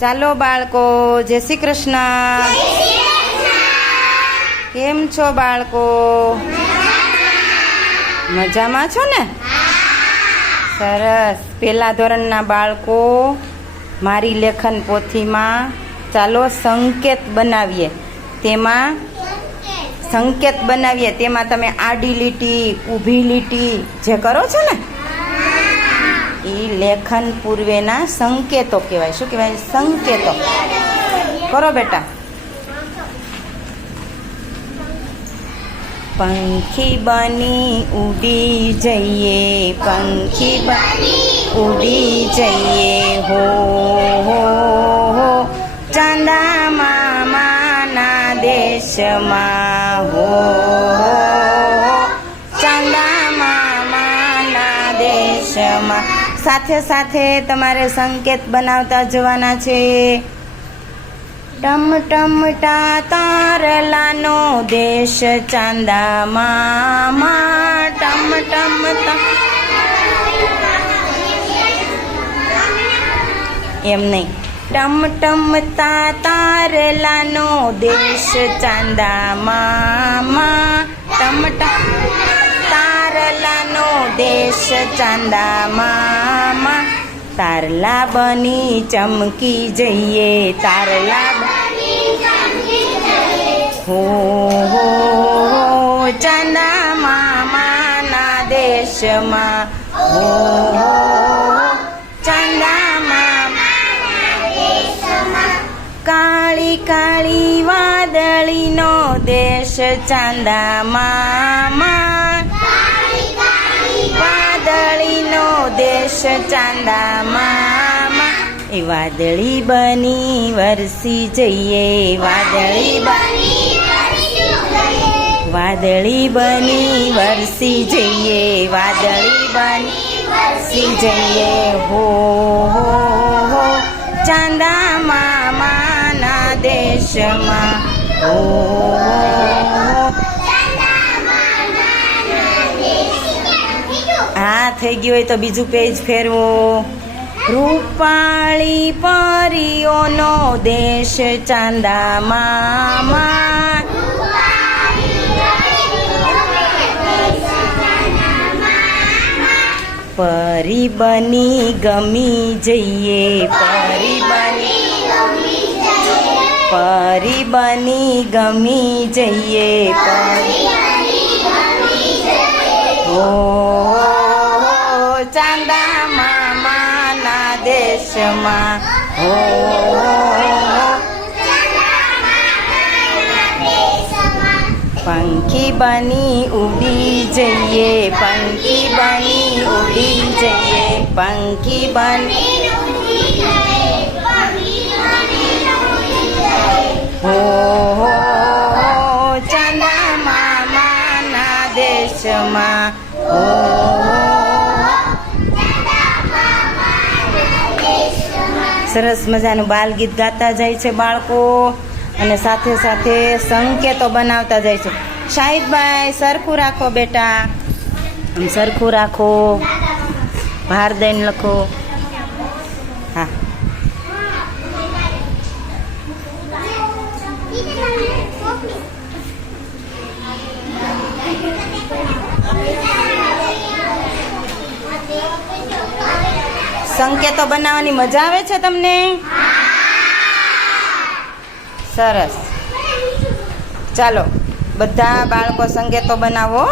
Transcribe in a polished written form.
ચાલો બાળકો, જય શ્રી કૃષ્ણ. કેમ છો બાળકો? મજામાં છો ને? સરસ. પહેલા ધોરણના બાળકો, મારી લેખન પોથીમાં ચાલો સંકેત બનાવીએ. તેમાં તમે આડી લીટી, ઊભી લીટી જે કરો છો ને એ લેખન પૂર્વેના સંકેતો કહેવાય. શું કહેવાય? સંકેતો. કરો બેટા. પંખી બની ઉડી જઈએ, પંખી બની ઉડી જઈએ, હો હો હો ચાંદા મામાના દેશમાં, હો હો ચાંદા મામાના દેશમાં. સાથે સાથે તમારે સંકેત બનાવતા જવાના છે. ટમટમટા તારલાનો દેશ ચાંદા મામા, ટમટમતા. એમ નહીં, ટમટમતા તારલાનો દેશ ચાંદા મામા, ટમટમ તારલાનો દેશ ચાંદા મામા. તારલા બની ચમકી જઈએ, તારલા હો હો ચાંદા મામાના દેશમાં, હો હો ચાંદા મામાના દેશમાં. કાળી કાળી વાદળીનો દેશ ચાંદા મામા, વાદળીનો દેશ ચાંદા મામા. એ વાદળી બની વરસી જઈએ, વાદળી બની વરસી જઈએ, વાદળી બની વરસી જઈએ, હો હો હો ચાંદા મામાના દેશમાં, હો હો. હા, થઈ ગયું હોય તો બીજું પેજ ફેરવો. રૂપાળી પરીઓનો દેશ ચાંદા મામા, પરી બની ગમી જઈએ, પરી બની ગમી જઈએ, હો ચાંદા મામાના દેશમાં, હો પંખી બની ઉડી જઈએ, પંખી બની ઉડી જઈએ, પંખી બની હો હો ચાંદા મામાના દેશમાં, હો. સરસ મજાનું બાલ ગીત ગાતા જાય છે બાળકો, અને સાથે સાથે સંકેતો બનાવતા જાય છે. શાહિદભાઈ, સરખું રાખો બેટા, આમ સરખું રાખો, ભાર દઈને લખો. હા, સંકેતો બનાવવાની મજા આવે છે તમને? સરસ. ચાલો બધા બાળકો સંકેતો બનાવો.